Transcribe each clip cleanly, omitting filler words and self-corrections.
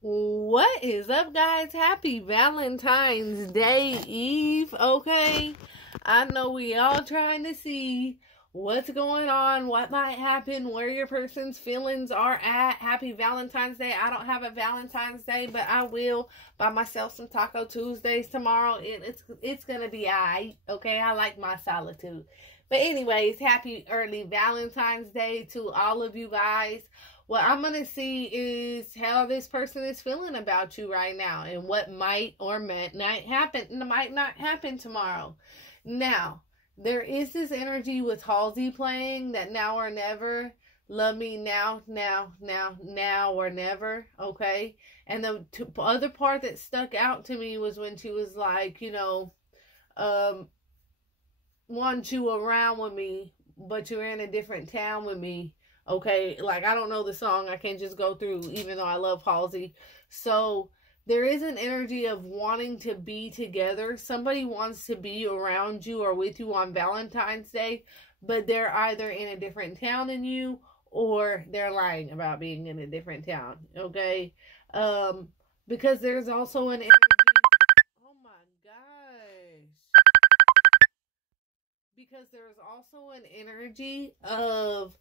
What is up, guys? Happy Valentine's Day Eve, okay? I know we all trying to see what's going on, what might happen, where your person's feelings are at. Happy Valentine's Day. I don't have a Valentine's Day, but I will buy myself some Taco Tuesdays tomorrow. It's gonna be alright, okay? I like my solitude. But anyways, happy early Valentine's Day to all of you guys. What I'm going to see is how this person is feeling about you right now and what might or might not happen tomorrow. Now, there is this energy with Halsey playing that now or never, love me now or never, okay? And the other part that stuck out to me was when she was like, want you around with me, but you're in a different town with me. Okay, like, I don't know the song. I can't just go through, even though I love Halsey. So, there is an energy of wanting to be together. Somebody wants to be around you or with you on Valentine's Day, but they're either in a different town than you, or they're lying about being in a different town, okay? Because there's also an energy... Oh, my gosh. Because there's also an energy of...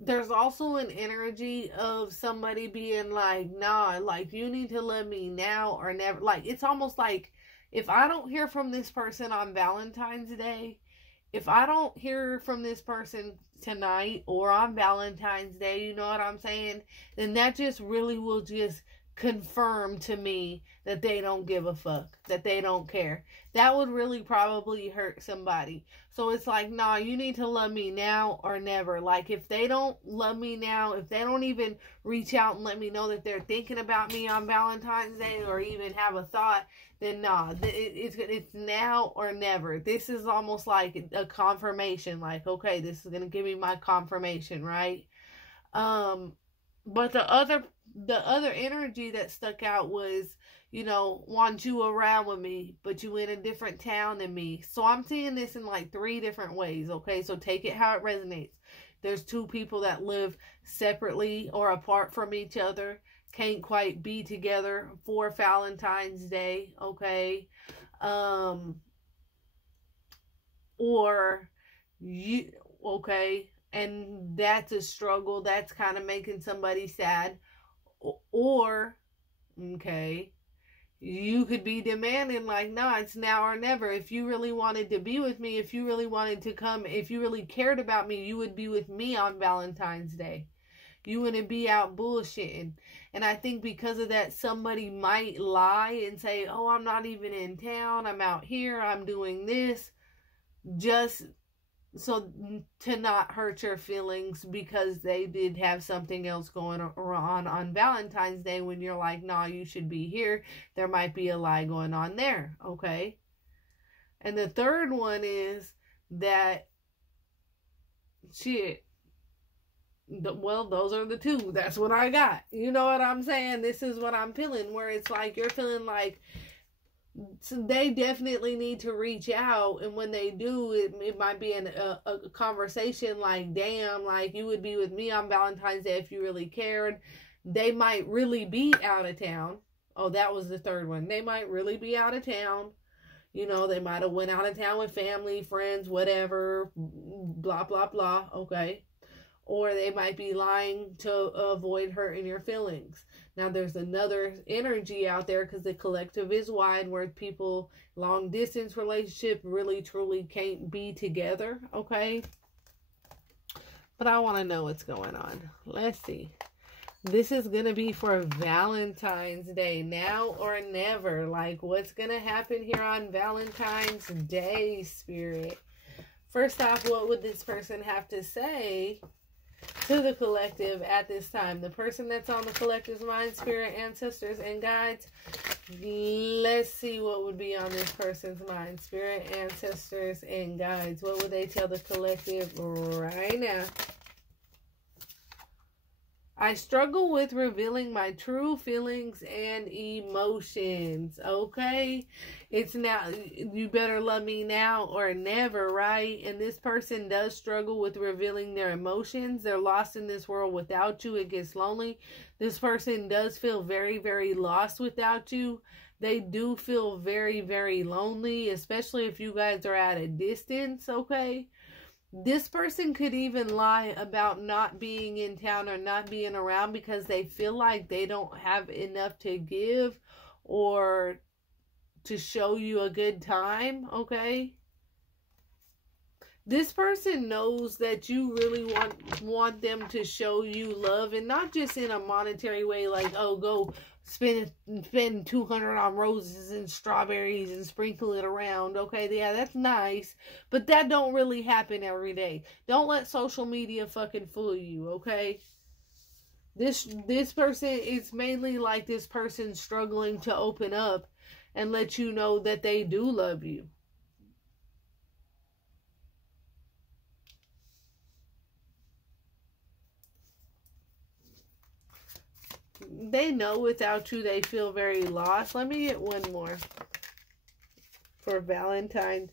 There's also an energy of somebody being like, nah, like, you need to love me now or never. Like, it's almost like, if I don't hear from this person on Valentine's Day, if I don't hear from this person tonight or on Valentine's Day, you know what I'm saying? Then that just really will just confirm to me that they don't give a fuck, that they don't care. That would really probably hurt somebody. So it's like, nah, you need to love me now or never. Like, if they don't love me now, if they don't even reach out and let me know that they're thinking about me on Valentine's Day or even have a thought, then nah, it's now or never. This is almost like a confirmation. Like, okay, this is going to give me my confirmation, right? But the other energy that stuck out was, want you around with me, but you in a different town than me. So I'm seeing this in like 3 different ways, okay? So take it how it resonates. There's 2 people that live separately or apart from each other, can't quite be together for Valentine's Day, okay? Or you, okay, and that's a struggle. That's kind of making somebody sad. Or, okay, you could be demanding like, nah, it's now or never. If you really wanted to be with me, if you really wanted to come, if you really cared about me, you would be with me on Valentine's Day. You wouldn't be out bullshitting. And I think because of that, somebody might lie and say, oh, I'm not even in town. I'm out here. I'm doing this. Just so to not hurt your feelings because they did have something else going on Valentine's Day when you're like, nah, you should be here. There might be a lie going on there, okay? And the third one is that, shit, well, those are the 2. That's what I got. You know what I'm saying? This is what I'm feeling, where it's like you're feeling like, so they definitely need to reach out, and when they do, it might be a conversation like, damn, like, you would be with me on Valentine's Day if you really cared. They might really be out of town. Oh, that was the third one. They might really be out of town. They might have went out of town with family, friends, whatever, blah, blah, blah, okay? Or they might be lying to avoid hurting your feelings. Now, there's another energy out there because the collective is wide where people, long distance relationship, really truly can't be together, okay? But I want to know what's going on. Let's see. This is going to be for Valentine's Day, now or never. Like, what's going to happen here on Valentine's Day, Spirit? First off, what would this person have to say to the collective at this time? The person that's on the collective's mind, spirit, ancestors, and guides. Let's see what would be on this person's mind, spirit, ancestors, and guides. What would they tell the collective right now? I struggle with revealing my true feelings and emotions. Okay? It's now, you better love me now or never, right? And this person does struggle with revealing their emotions. They're lost in this world without you. It gets lonely. This person does feel very, very lost without you. They do feel very, very lonely, especially if you guys are at a distance, okay? This person could even lie about not being in town or not being around because they feel like they don't have enough to give or to show you a good time, okay? This person knows that you really want them to show you love, and not just in a monetary way, like, oh, go spend 200 on roses and strawberries and sprinkle it around. Okay, yeah, that's nice, but that don't really happen every day. Don't let social media fucking fool you, okay? This person is mainly like this person struggling to open up and let you know that they do love you. They know without you they feel very lost. Let me get one more for Valentine's.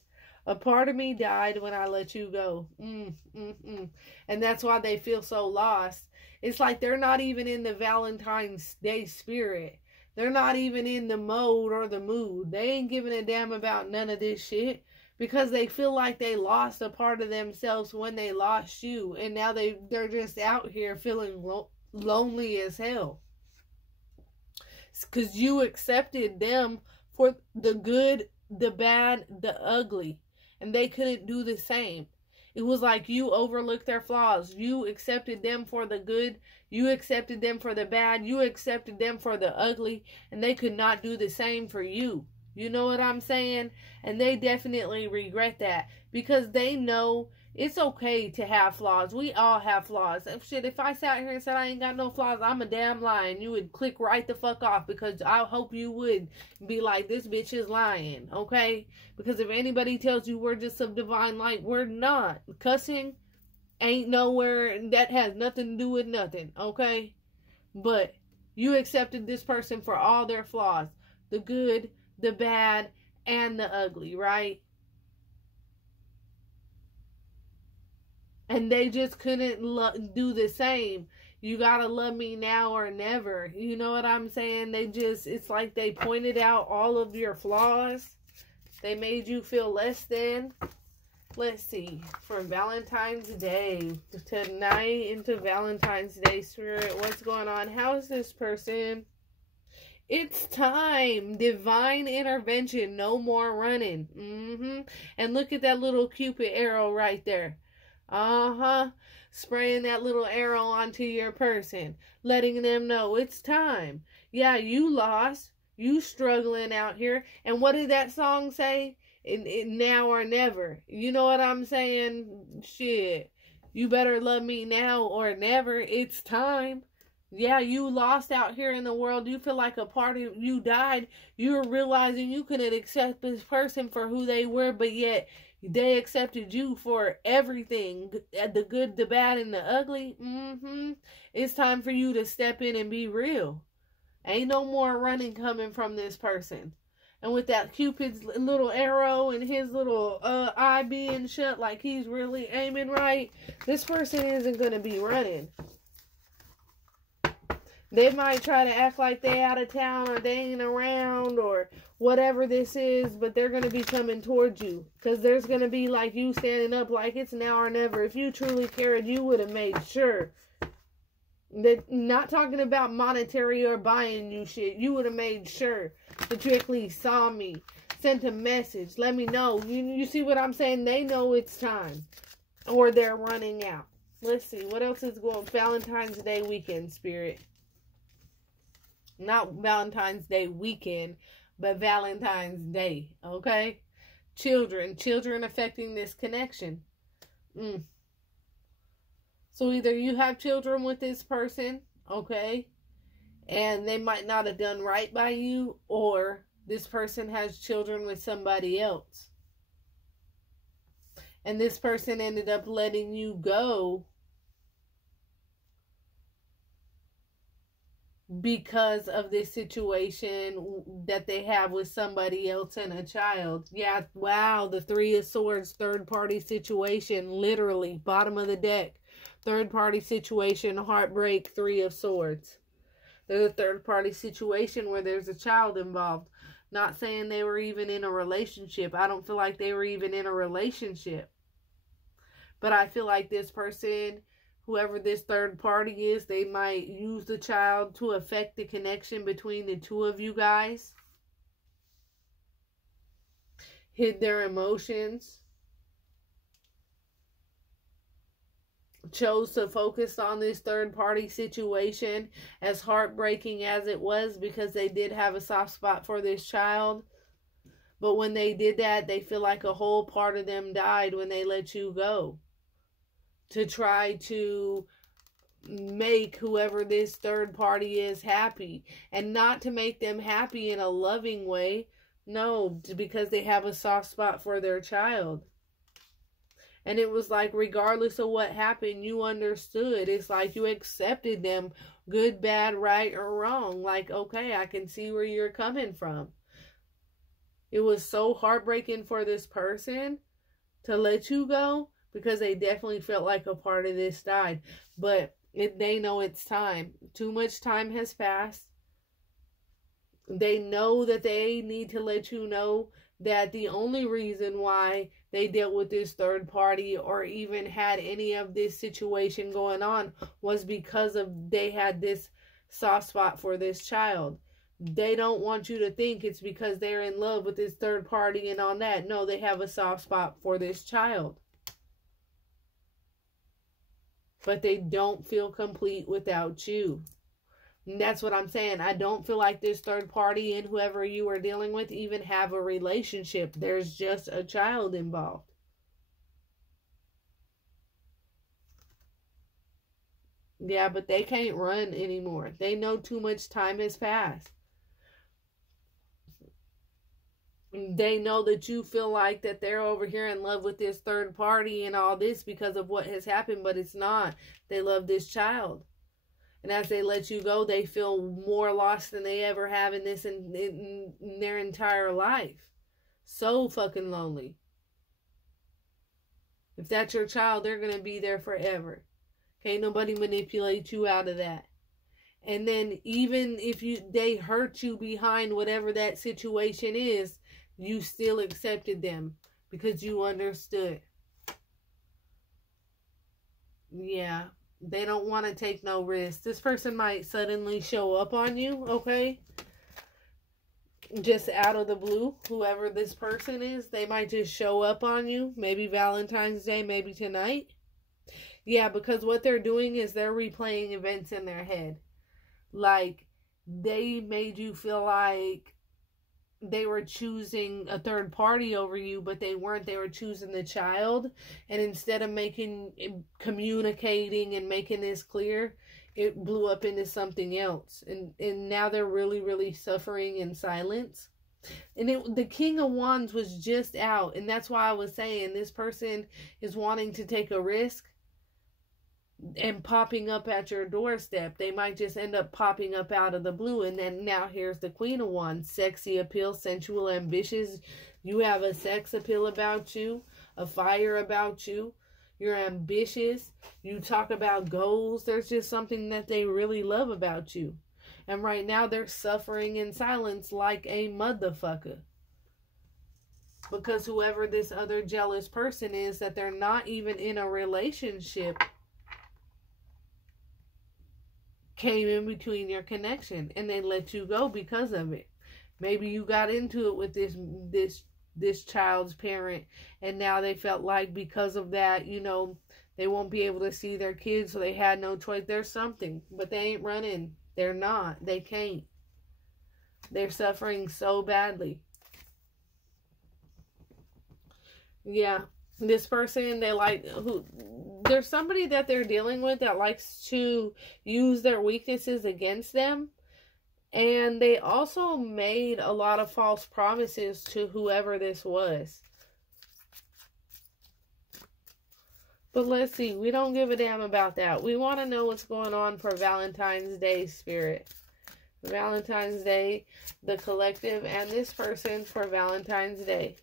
A part of me died when I let you go. And that's why they feel so lost. It's like they're not even in the Valentine's Day spirit. They're not even in the mode or the mood. They ain't giving a damn about none of this shit because they feel like they lost a part of themselves when they lost you. And now they're just out here feeling lonely as hell. Because you accepted them for the good, the bad, the ugly. And they couldn't do the same. It was like you overlooked their flaws. You accepted them for the good. You accepted them for the bad. You accepted them for the ugly. And they could not do the same for you. You know what I'm saying? And they definitely regret that. Because they know it's okay to have flaws. We all have flaws. Shit, if I sat here and said I ain't got no flaws, I'm a damn lying. You would click right the fuck off because I hope you would be like, this bitch is lying, okay? Because if anybody tells you we're just of divine light, we're not. Cussing ain't nowhere, that has nothing to do with nothing, okay? But you accepted this person for all their flaws. The good, the bad, and the ugly, right? And they just couldn't do the same. You gotta love me now or never. You know what I'm saying? It's like they pointed out all of your flaws. They made you feel less than. Let's see. For Valentine's Day. Tonight into Valentine's Day, Spirit. What's going on? How is this person? It's time. Divine intervention. No more running. And look at that little Cupid arrow right there. Spraying that little arrow onto your person. Letting them know it's time. Yeah, you lost. You struggling out here. And what did that song say? Now or never. You know what I'm saying? Shit. You better love me now or never. It's time. Yeah, you lost out here in the world. You feel like a part of you died. You're realizing you couldn't accept this person for who they were, but yet they accepted you for everything, the good, the bad, and the ugly. It's time for you to step in and be real. Ain't no more running coming from this person. And with that Cupid's little arrow and his little eye being shut like he's really aiming right, this person isn't going to be running. They might try to act like they out of town or they ain't around or whatever this is, but they're going to be coming towards you. Because there's going to be like you standing up like it's now or never. If you truly cared, you would have made sure. That, not talking about monetary or buying you shit. You would have made sure that you at least saw me. Sent a message. Let me know. You see what I'm saying? They know it's time. Or they're running out. Let's see. What else is going on? Valentine's Day weekend, Spirit. Not Valentine's Day weekend, but Valentine's Day, okay? Children affecting this connection. So either you have children with this person, okay, and they might not have done right by you, or this person has children with somebody else. And this person ended up letting you go because of this situation that they have with somebody else and a child. Yeah, wow, the Three of Swords, third party situation, literally, bottom of the deck. Third party situation, heartbreak, Three of Swords. There's a third party situation where there's a child involved. Not saying they were even in a relationship. I don't feel like they were even in a relationship. But I feel like this person, whoever this third party is, they might use the child to affect the connection between the two of you guys. Hid their emotions. Chose to focus on this third party situation, as heartbreaking as it was, because they did have a soft spot for this child. But when they did that, they feel like a whole part of them died when they let you go. To try to make whoever this third party is happy. And not to make them happy in a loving way. No, because they have a soft spot for their child. And it was like, regardless of what happened, you understood. It's like you accepted them, good, bad, right, or wrong. Like, okay, I can see where you're coming from. It was so heartbreaking for this person to let you go, because they definitely felt like a part of this died. But they know it's time. Too much time has passed. They know that they need to let you know that the only reason why they dealt with this third party or even had any of this situation going on was because of they had this soft spot for this child. They don't want you to think it's because they're in love with this third party and all that. No, they have a soft spot for this child. But they don't feel complete without you. And that's what I'm saying. I don't feel like this third party and whoever you are dealing with even have a relationship. There's just a child involved. Yeah, but they can't run anymore. They know too much time has passed. They know that you feel like that they're over here in love with this third party and all this because of what has happened, but it's not. They love this child. And as they let you go, they feel more lost than they ever have in their entire life. So fucking lonely. If that's your child, they're going to be there forever. Can't nobody manipulate you out of that. And then even if they hurt you behind whatever that situation is, you still accepted them because you understood. Yeah. They don't want to take no risk. This person might suddenly show up on you, okay? Just out of the blue. Whoever this person is, they might just show up on you. Maybe Valentine's Day, maybe tonight. Yeah, because what they're doing is they're replaying events in their head. Like, they made you feel like they were choosing a third party over you, but they weren't. They were choosing the child. And instead of communicating and making this clear, it blew up into something else. And now they're really, really suffering in silence. And the King of Wands was just out. And that's why I was saying this person is wanting to take a risk and popping up at your doorstep. They might just end up popping up out of the blue. And then now here's the Queen of Wands. Sexy appeal, sensual, ambitious. You have a sex appeal about you, a fire about you. You're ambitious. You talk about goals. There's just something that they really love about you. And right now they're suffering in silence like a motherfucker. Because whoever this other jealous person is, that they're not even in a relationship, came in between your connection and they let you go because of it. Maybe you got into it with this child's parent, and now they felt like because of that, you know, they won't be able to see their kids, so they had no choice. There's something, but they ain't running. They're not. They can't. They're suffering so badly. Yeah. This person, there's somebody that they're dealing with that likes to use their weaknesses against them. And they also made a lot of false promises to whoever this was. But let's see. We don't give a damn about that. We want to know what's going on for Valentine's Day, Spirit. Valentine's Day, the collective, and this person for Valentine's Day.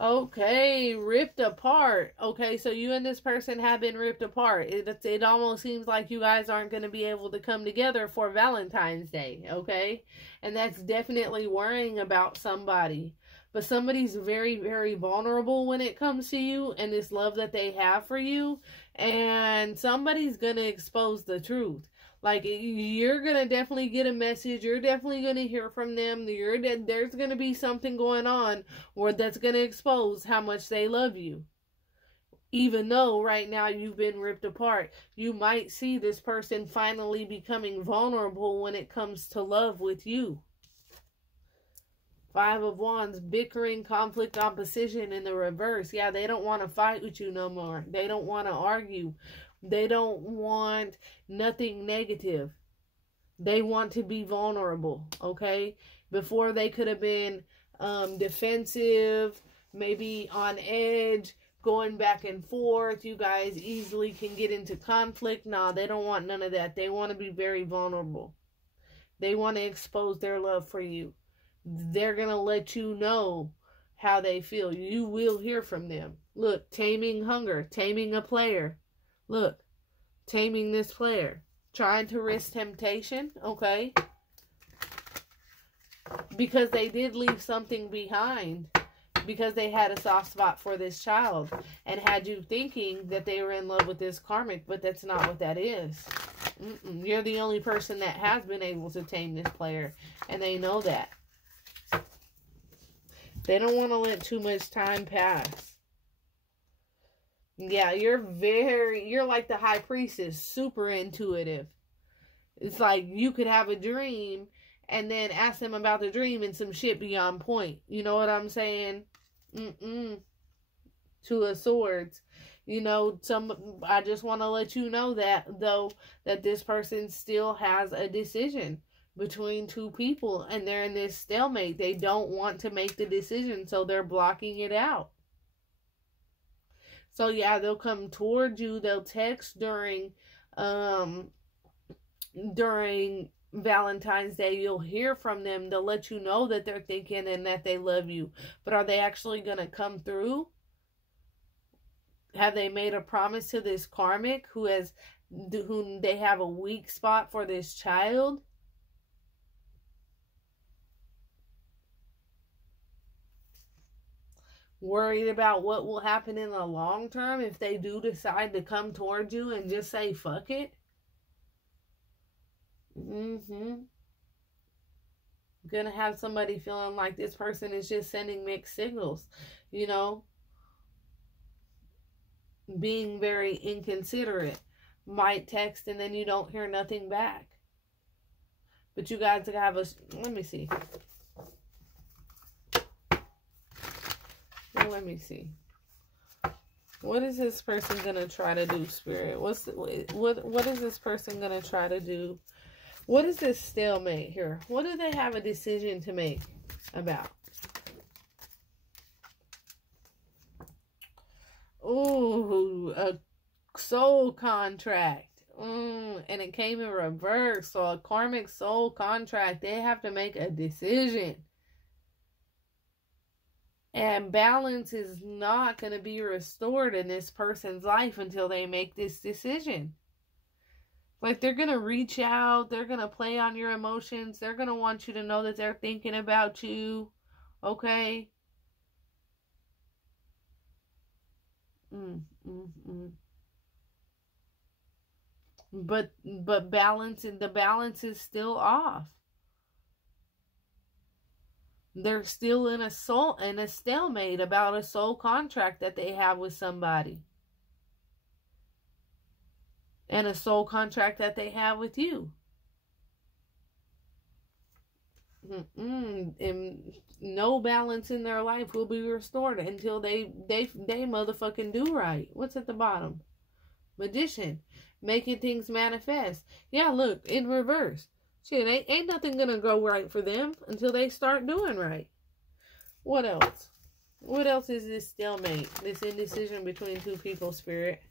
Okay, ripped apart. Okay, so you and this person have been ripped apart. It almost seems like you guys aren't going to be able to come together for Valentine's Day, okay? And that's definitely worrying about somebody. But somebody's very, very vulnerable when it comes to you and this love that they have for you. And somebody's going to expose the truth. Like, you're going to definitely get a message. You're definitely going to hear from them. There's going to be something going on where that's going to expose how much they love you. Even though right now you've been ripped apart, you might see this person finally becoming vulnerable when it comes to love with you. 5 of Wands, bickering, conflict, opposition in the reverse. Yeah, they don't want to fight with you no more. They don't want to argue. They don't want nothing negative. They want to be vulnerable, okay? Before they could have been defensive, maybe on edge, going back and forth. You guys easily can get into conflict. Nah, they don't want none of that. They want to be very vulnerable. They want to expose their love for you. They're going to let you know how they feel. You will hear from them. Look, taming hunger, taming a player. Look, taming this player. Trying to risk temptation, okay? Because they did leave something behind. Because they had a soft spot for this child. And had you thinking that they were in love with this karmic. But that's not what that is. You're the only person that has been able to tame this player. And they know that. They don't want to let too much time pass. Yeah, you're like the high priestess, super intuitive. It's like you could have a dream and then ask them about the dream and some shit be on point. You know what I'm saying? Two of Swords. You know, I just want to let you know that, though, that this person still has a decision between two people and they're in this stalemate. They don't want to make the decision, so they're blocking it out. So yeah, they'll come towards you. They'll text during Valentine's Day. You'll hear from them. They'll let you know that they're thinking and that they love you. But are they actually going to come through? Have they made a promise to this karmic whom they have a weak spot for this child? Worried about what will happen in the long term if they do decide to come towards you and just say, fuck it. Gonna have somebody feeling like this person is just sending mixed signals, you know, being very inconsiderate. Might text and then you don't hear nothing back. But you guys have let me see. Let me see. What is this person gonna try to do, Spirit? What is this person gonna try to do? What is this stalemate here? What do they have a decision to make about? Ooh, a soul contract. And it came in reverse. So a karmic soul contract. They have to make a decision. And balance is not going to be restored in this person's life until they make this decision. Like, they're going to reach out. They're going to play on your emotions. They're going to want you to know that they're thinking about you. Okay? But the balance is still off. They're still in a stalemate about a soul contract that they have with somebody. And a soul contract that they have with you. And no balance in their life will be restored until they motherfucking do right. What's at the bottom? Magician. Making things manifest. Yeah, look, in reverse. Shit, ain't nothing gonna go right for them until they start doing right. What else? What else is this stalemate? This indecision between two people, Spirit?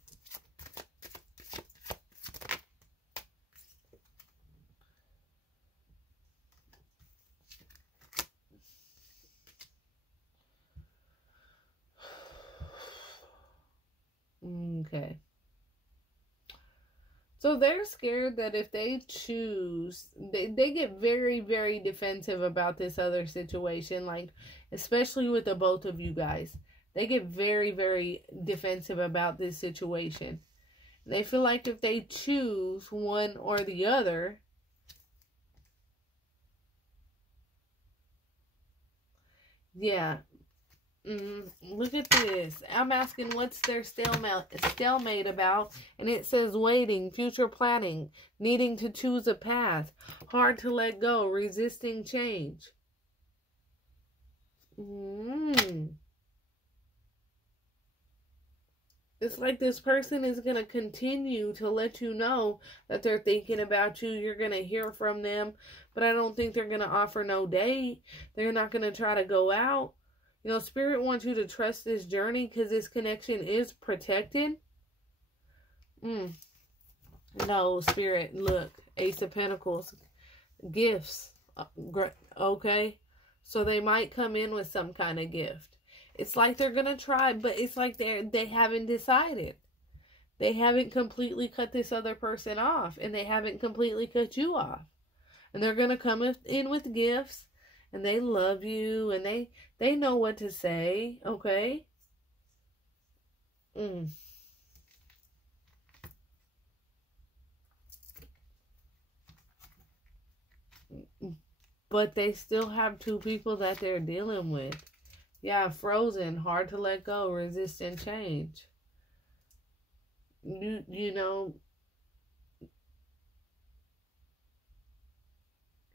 So they're scared that if they choose, they get very, very defensive about this other situation. Like, especially with the both of you guys. They get very, very defensive about this situation. They feel like if they choose one or the other, yeah. Look at this. I'm asking what's their stalemate about, and it says waiting, future planning, needing to choose a path, hard to let go, resisting change. It's like this person is going to continue to let you know that they're thinking about you. You're going to hear from them, but I don't think they're going to offer no date. They're not going to try to go out. You know, Spirit wants you to trust this journey because this connection is protected. No, Spirit, look. Ace of Pentacles. Gifts. Okay? So they might come in with some kind of gift. It's like they're going to try, but it's like they haven't decided. They haven't completely cut this other person off, and they haven't completely cut you off. And they're going to come in with gifts, and they love you, and they know what to say, okay? But they still have two people that they're dealing with. Yeah, frozen, hard to let go, resistant change. You know,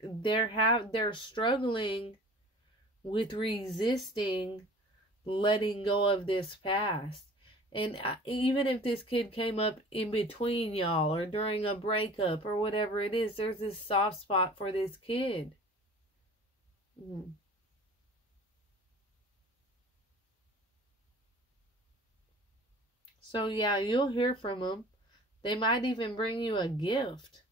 they're struggling with resisting letting go of this past. And even if this kid came up in between y'all or during a breakup or whatever it is, there's this soft spot for this kid. So yeah, you'll hear from them. They might even bring you a gift.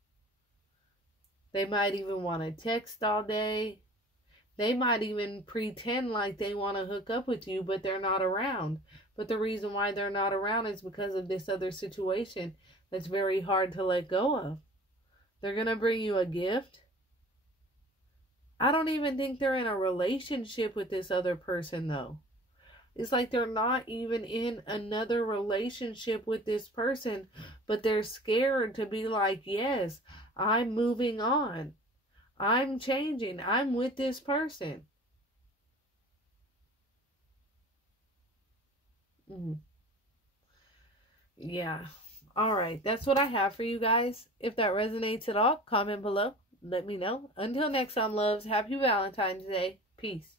They might even want to text all day. They might even pretend like they want to hook up with you, but they're not around. But the reason why they're not around is because of this other situation that's very hard to let go of. They're going to bring you a gift. I don't even think they're in a relationship with this other person, though. It's like they're not even in another relationship with this person, but they're scared to be like, yes, I'm moving on. I'm changing. I'm with this person. Yeah. All right. That's what I have for you guys. If that resonates at all, comment below. Let me know. Until next time, loves. Happy Valentine's Day. Peace.